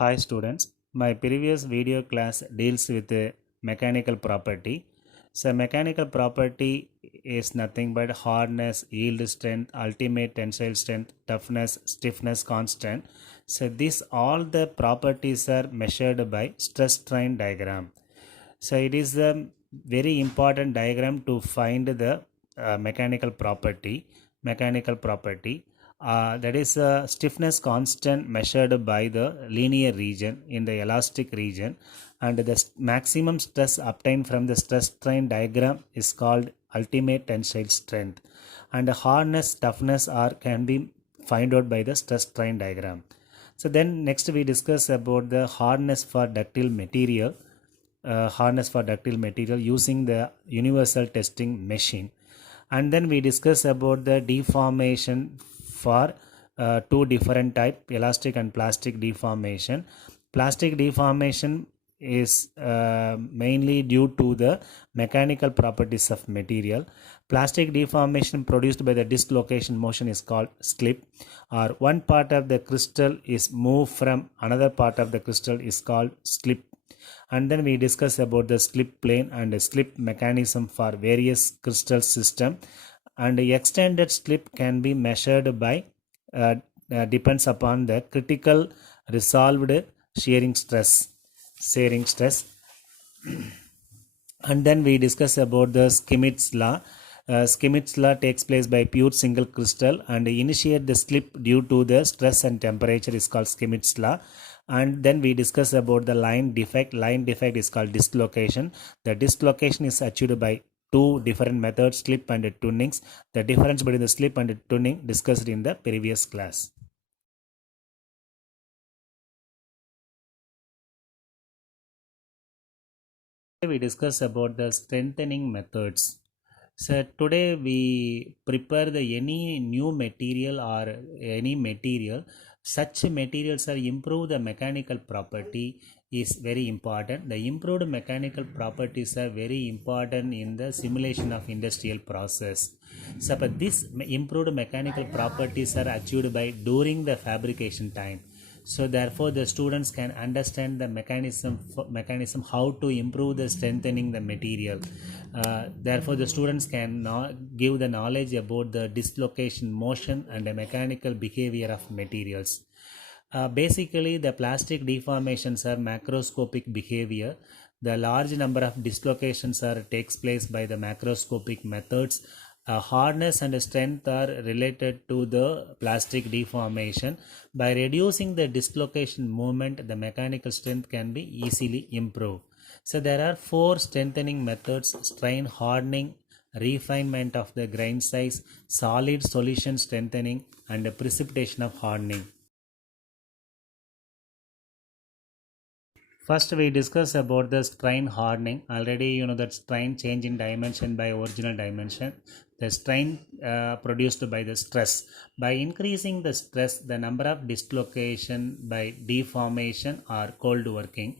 Hi students, my previous video class deals with the mechanical property. So mechanical property is nothing but hardness, yield strength, ultimate tensile strength, toughness, stiffness constant. So these all the properties are measured by stress strain diagram. So it is a very important diagram to find the mechanical property. Mechanical property that is stiffness constant measured by the linear region in the elastic region, and the maximum stress obtained from the stress strain diagram is called ultimate tensile strength, and the hardness, toughness are can be find out by the stress strain diagram. So then next we discuss about the hardness for ductile material. Using the universal testing machine, and then we discuss about the deformation for two different type, elastic and plastic deformation. Plastic deformation is mainly due to the mechanical properties of material. Plastic deformation produced by the dislocation motion is called slip, or one part of the crystal is moved from another part of the crystal is called slip. And then we discuss about the slip plane and the slip mechanism for various crystal system, and the extended slip can be measured by depends upon the critical resolved shearing stress. And then we discuss about the Schmidt's law. Schmidt's law takes place by pure single crystal and initiate the slip due to the stress and temperature is called Schmidt's law. And then we discuss about the line defect. Line defect is called dislocation. The dislocation is achieved by two different methods, slip and tunings. The difference between the slip and tuning discussed in the previous class. We discuss about the strengthening methods. So today we prepare any new material or any material. Such materials are improve the mechanical property is very important. The improved mechanical properties are very important in the simulation of industrial process. So but these improved mechanical properties are achieved by during the fabrication time. So therefore the students can understand the mechanism how to improve the strengthening the material. Therefore the students can give the knowledge about the dislocation motion and the mechanical behavior of materials. Basically the plastic deformations are macroscopic behavior. The large number of dislocations takes place by the macroscopic methods. Hardness and strength are related to the plastic deformation. By reducing the dislocation moment, the mechanical strength can be easily improved. So there are four strengthening methods: strain hardening, refinement of the grain size, solid solution strengthening, and precipitation of hardening. First we discuss about the strain hardening. Already you know that strain change in dimension by original dimension. The strain produced by the stress. By increasing the stress, the number of dislocation by deformation or cold working.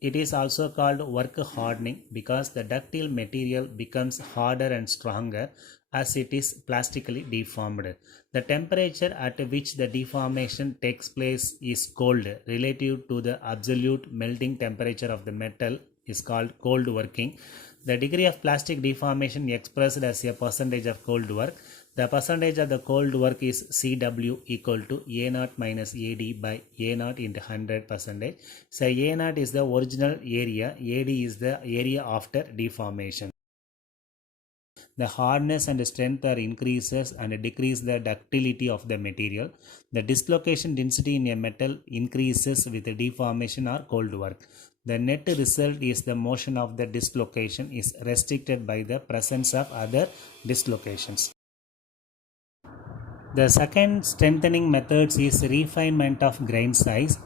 It is also called work hardening because the ductile material becomes harder and stronger as it is plastically deformed. The temperature at which the deformation takes place is cold relative to the absolute melting temperature of the metal is called cold working. The degree of plastic deformation expressed as a percentage of cold work. The percentage of the cold work is Cw equal to A0 minus AD by A0 into 100%. So A0 is the original area, AD is the area after deformation. The hardness and strength are increases and decrease the ductility of the material. The dislocation density in a metal increases with the deformation or cold work. The net result is the motion of the dislocation is restricted by the presence of other dislocations. The second strengthening methods is refinement of grain size.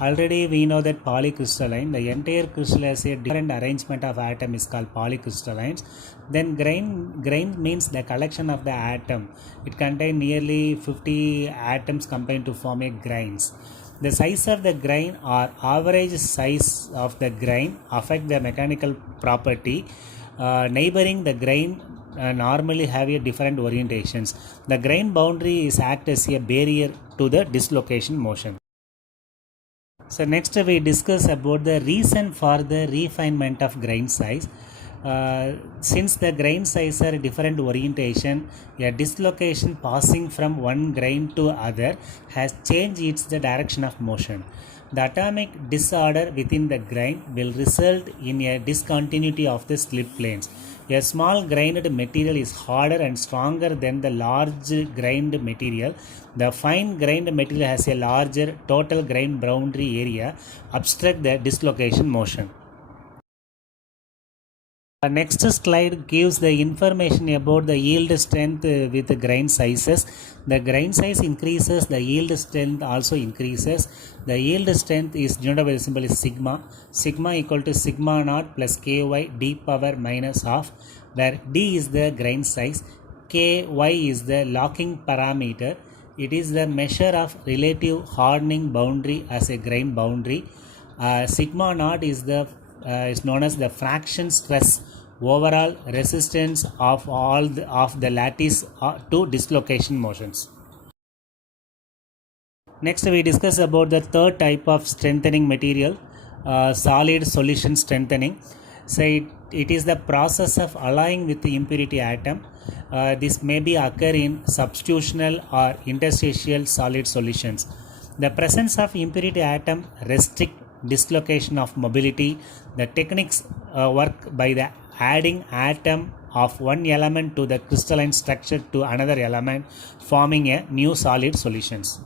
Already we know that polycrystalline, the entire crystal has a different arrangement of atom is called polycrystallines. Then grain means the collection of the atom. It contains nearly 50 atoms combined to form a grains. The size of the grain or average size of the grain affect the mechanical property. Neighboring the grain normally have a different orientations. The grain boundary is act as a barrier to the dislocation motion. So next we discuss about the reason for the refinement of grain size. Since the grain size are different orientation, a dislocation passing from one grain to other has changed its the direction of motion. The atomic disorder within the grain will result in a discontinuity of the slip planes. A small grained material is harder and stronger than the large grained material. The fine grained material has a larger total grain boundary area, obstruct the dislocation motion. The next slide gives the information about the yield strength with the grain sizes. The grain size increases, the yield strength also increases. The yield strength is denoted by the symbol is sigma. Sigma equal to sigma naught plus ky d power minus half, where d is the grain size, ky is the locking parameter. It is the measure of relative hardening boundary as a grain boundary. Sigma naught is known as the fraction stress overall resistance of the lattice to dislocation motions. Next we discuss about the third type of strengthening material, solid solution strengthening. So it is the process of alloying with the impurity atom. This may be occur in substitutional or interstitial solid solutions. The presence of impurity atom restrict dislocation of mobility. The techniques work by the adding atom of one element to the crystalline structure to another element, forming a new solid solutions.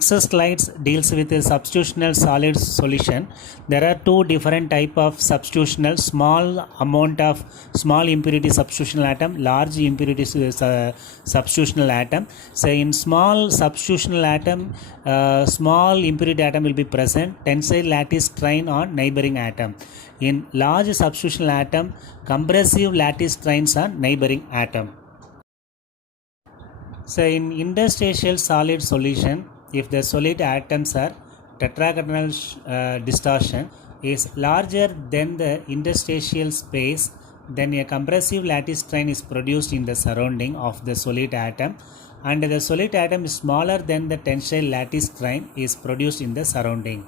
Next slides deals with a substitutional solid solution. There are two different type of substitutional: small impurity substitutional atom, large impurity substitutional atom. So in small substitutional atom, small impurity atom will be present, tensile lattice strain on neighboring atom. In large substitutional atom, compressive lattice strains on neighboring atom. So in interstitial solid solution, if the solid atoms are tetrahedral distortion is larger than the interstitial space, then a compressive lattice strain is produced in the surrounding of the solid atom, and the solid atom is smaller than the tensile lattice strain is produced in the surrounding.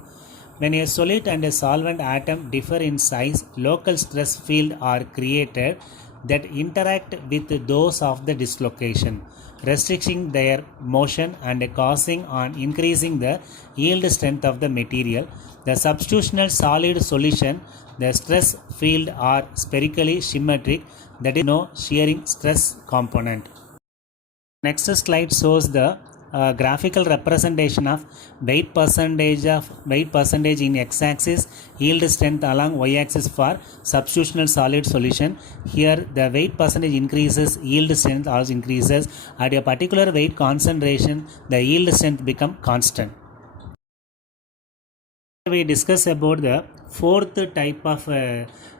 When a solid and a solvent atom differ in size, local stress fields are created that interact with those of the dislocation, restricting their motion and causing on increasing the yield strength of the material. The substitutional solid solution, the stress field are spherically symmetric, that is no shearing stress component. Next slide shows the graphical representation of weight percentage in x-axis, yield strength along y-axis for substitutional solid solution. Here the weight percentage increases, yield strength also increases. At a particular weight concentration, the yield strength become constant. We discuss about the fourth type of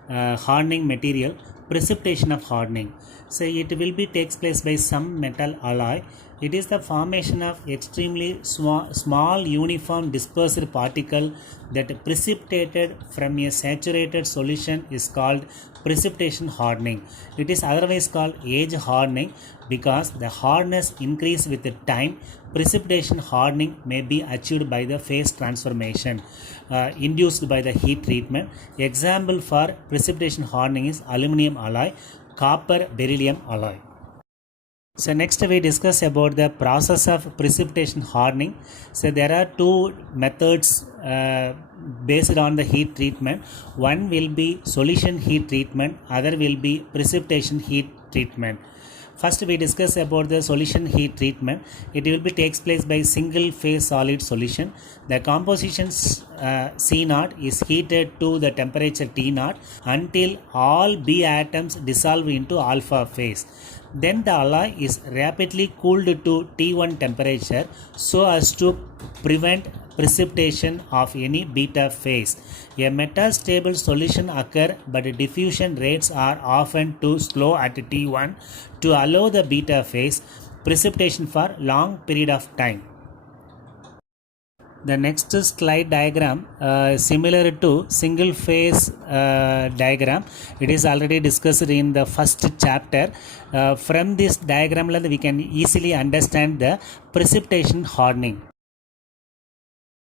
hardening material, precipitation of hardening. So it will be takes place by some metal alloy. It is the formation of extremely small uniform dispersed particle that precipitated from a saturated solution is called precipitation hardening. It is otherwise called edge hardening because the hardness increase with the time. Precipitation hardening may be achieved by the phase transformation induced by the heat treatment. Example for precipitation hardening is aluminum alloy, copper beryllium alloy. So next we discuss about the process of precipitation hardening. So there are two methods based on the heat treatment. One will be solution heat treatment, other will be precipitation heat treatment. First we discuss about the solution heat treatment. It will be takes place by single phase solid solution. The composition C0 is heated to the temperature T0 until all B atoms dissolve into alpha phase. Then the alloy is rapidly cooled to T1 temperature so as to prevent precipitation of any beta phase. A metastable solution occurs, but diffusion rates are often too slow at T1 to allow the beta phase precipitation for long period of time. The next slide diagram similar to single phase diagram. It is already discussed in the first chapter. From this diagram we can easily understand the precipitation hardening.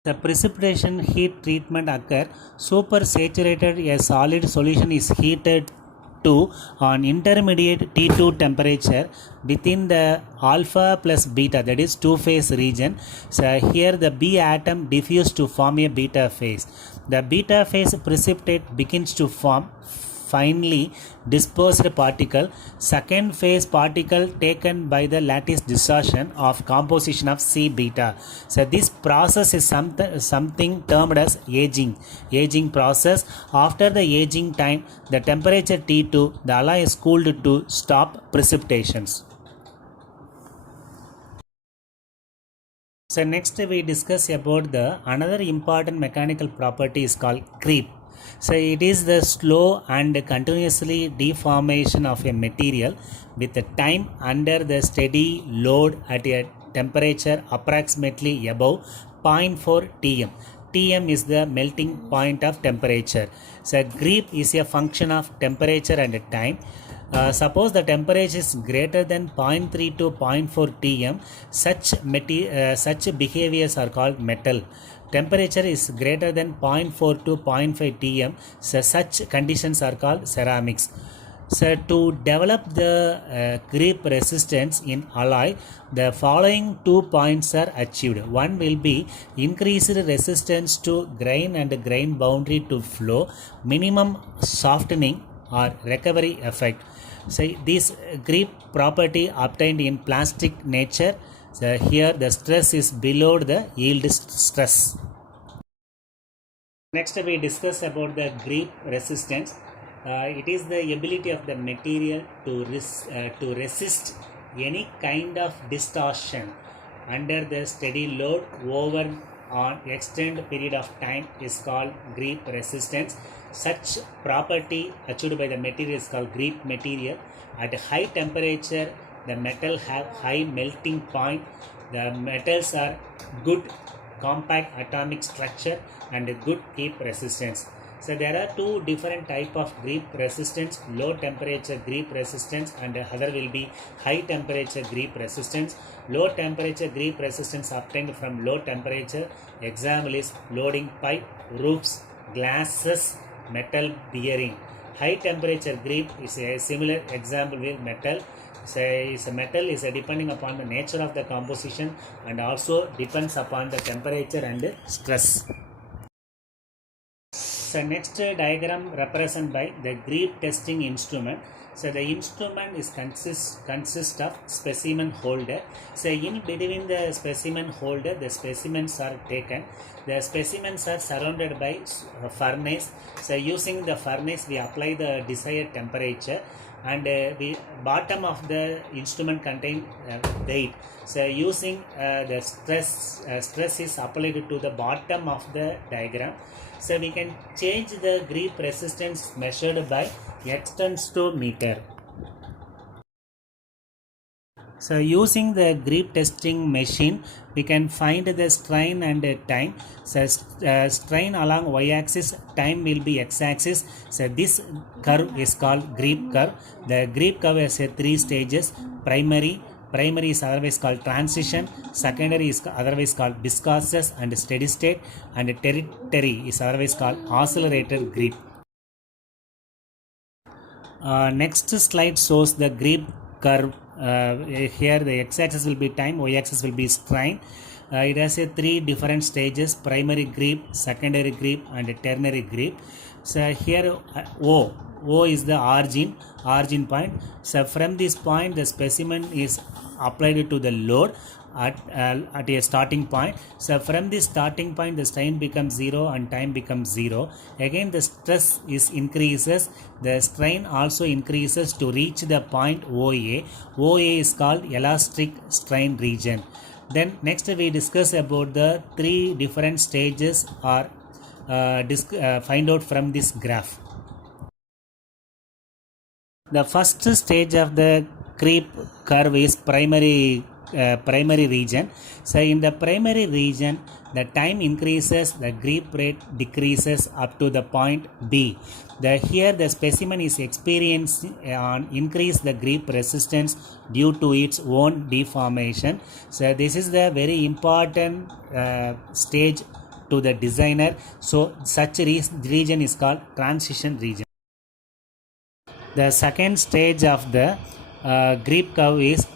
The precipitation heat treatment occur. Supersaturated a solid solution is heated to an intermediate T2 temperature within the alpha plus beta, that is two phase region. So here the B atom diffuse to form a beta phase. The beta phase precipitate begins to form finely dispersed particle. Second phase particle taken by the lattice distortion of composition of C beta. So this process is something termed as aging process. After the aging time, the temperature T2, the alloy is cooled to stop precipitations. So next we discuss about the another important mechanical property is called creep. So it is the slow and continuously deformation of a material with a time under the steady load at a temperature approximately above 0.4 Tm. Tm is the melting point of temperature. So creep is a function of temperature and time. Suppose the temperature is greater than 0.3 to 0.4 Tm, such behaviors are called metal. Temperature is greater than 0.4 to 0.5 Tm, so such conditions are called ceramics. So to develop the creep resistance in alloy, the following 2 points are achieved. One will be increased resistance to grain and grain boundary to flow, minimum softening or recovery effect. So this creep property obtained in plastic nature. So here the stress is below the yield stress. Next we discuss about the creep resistance. It is the ability of the material to resist any kind of distortion under the steady load over an extended period of time is called creep resistance. Such property achieved by the material is called creep material. At high temperature, the metal have high melting point. The metals are good compact atomic structure and good creep resistance. So there are two different type of creep resistance: low temperature creep resistance and other will be high temperature creep resistance. Low temperature creep resistance obtained from low temperature. Example is loading pipe, roofs, glasses, metal bearing. High temperature creep is a similar example with metal. Metal is depending upon the nature of the composition and also depends upon the temperature and stress. So next diagram represented by the creep testing instrument. So the instrument is consist of specimen holder. So in between the specimen holder, the specimens are taken. The specimens are surrounded by a furnace. So using the furnace, we apply the desired temperature, and the bottom of the instrument contain weight. So using the stress is applied to the bottom of the diagram. So we can change the creep resistance measured by extensometer. So using the creep testing machine, we can find the strain and time. So strain along y-axis, time will be x-axis. So this curve is called creep curve. The creep curve has 3 stages: primary is otherwise called transition, secondary is otherwise called viscous and steady state, and tertiary is otherwise called accelerated creep. Next slide shows the creep curve. Here the x-axis will be time, y-axis will be strain. It has 3 different stages: primary creep, secondary creep, and ternary creep. So here O is the origin point. So from this point, the specimen is applied to the load at a starting point. So from this starting point, the strain becomes 0 and time becomes 0. Again the stress is increases, the strain also increases to reach the point OA. OA is called elastic strain region. Then next we discuss about the 3 different stages or find out from this graph. The first stage of the creep curve is primary region. So in the primary region, the time increases, the creep rate decreases up to the point B. Here the specimen is experiencing increase the creep resistance due to its own deformation. So this is the very important stage to the designer. So such region is called transition region. The second stage of the grip curve is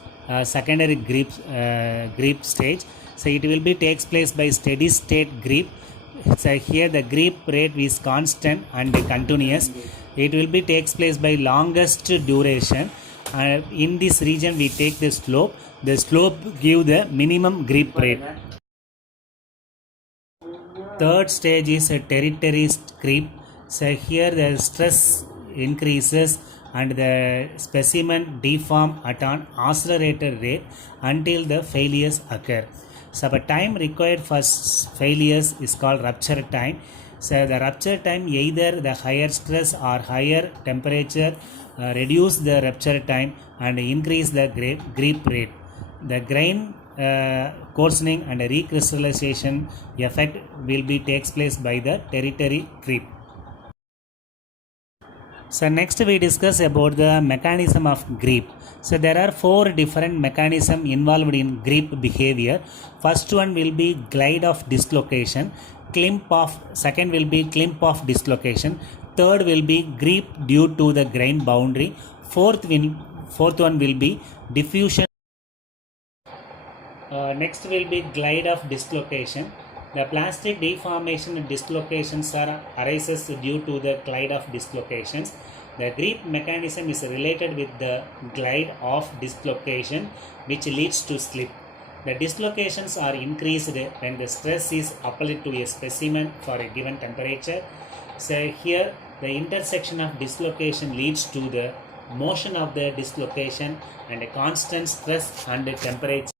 secondary grip stage. So it will be takes place by steady state grip. So here the grip rate is constant and continuous. It will be takes place by longest duration. In this region we take the slope. The slope give the minimum grip rate. Third stage is a territory creep. So here the stress increases and the specimen deform at an accelerated rate until the failures occur. So the time required for failures is called rupture time. So the rupture time, either the higher stress or higher temperature reduce the rupture time and increase the grip rate. The grain coarsening and recrystallization effect will be takes place by the territory creep. So next we discuss about the mechanism of grip. So there are 4 different mechanisms involved in grip behavior. First one will be glide of dislocation, second will be climp of dislocation, third will be grip due to the grain boundary, fourth one will be diffusion. Next will be glide of dislocation. The plastic deformation and dislocations arises due to the glide of dislocations. The grip mechanism is related with the glide of dislocation, which leads to slip. The dislocations are increased when the stress is applied to a specimen for a given temperature. So here the intersection of dislocation leads to the motion of the dislocation and a constant stress and temperature.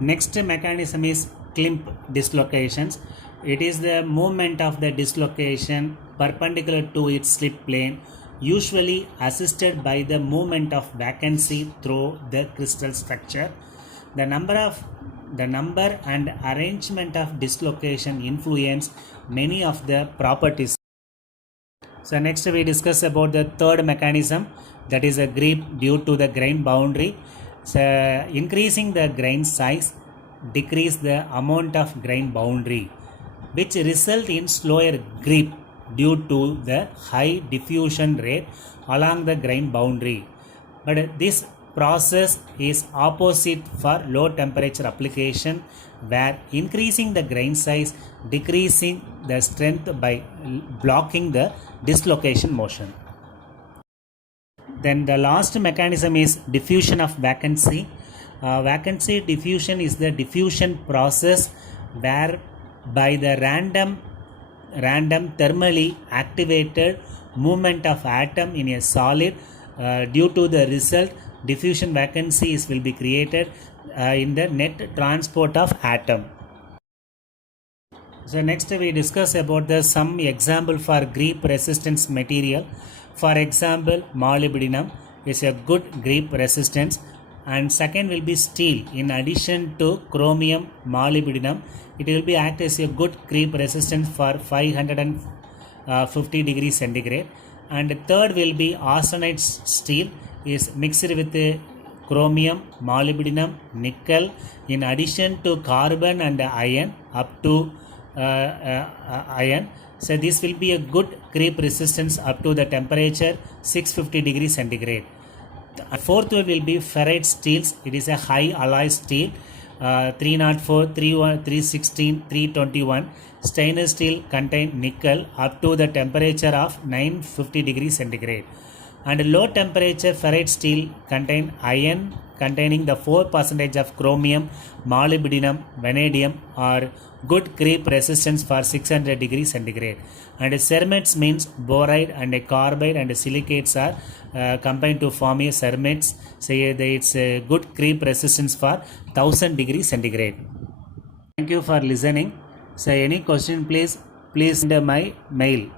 Next mechanism is climp dislocations. It is the movement of the dislocation perpendicular to its slip plane, usually assisted by the movement of vacancy through the crystal structure. The number and arrangement of dislocation influence many of the properties. So next we discuss about the third mechanism, that is a grip due to the grain boundary. So increasing the grain size decrease the amount of grain boundary, which result in slower grip due to the high diffusion rate along the grain boundary. But this process is opposite for low temperature application, where increasing the grain size decreasing the strength by blocking the dislocation motion. Then the last mechanism is diffusion of vacancy. Vacancy diffusion is the diffusion process where by the random thermally activated movement of atom in a solid, due to the result diffusion vacancies will be created in the net transport of atom. So next we discuss about the some example for grip resistance material. For example, molybdenum is a good grip resistance, and second will be steel. In addition to chromium, molybdenum, it will be act as a good grip resistance for 550 degrees centigrade. And third will be arsenide steel, is mixed with chromium, molybdenum, nickel, in addition to carbon and iron up to iron. So this will be a good creep resistance up to the temperature 650 degrees centigrade. Fourth one will be ferrite steels. It is a high alloy steel, 304, 316, 321. Stainless steel contain nickel up to the temperature of 950 degrees centigrade. And low temperature ferrite steel contain iron containing the 4% of chromium, molybdenum, vanadium are good creep resistance for 600 degrees centigrade. And ceramides means boride and carbide and silicates are combined to form a ceramides. Say that it's a good creep resistance for 1000 degrees centigrade. Thank you for listening. So any question please send my mail.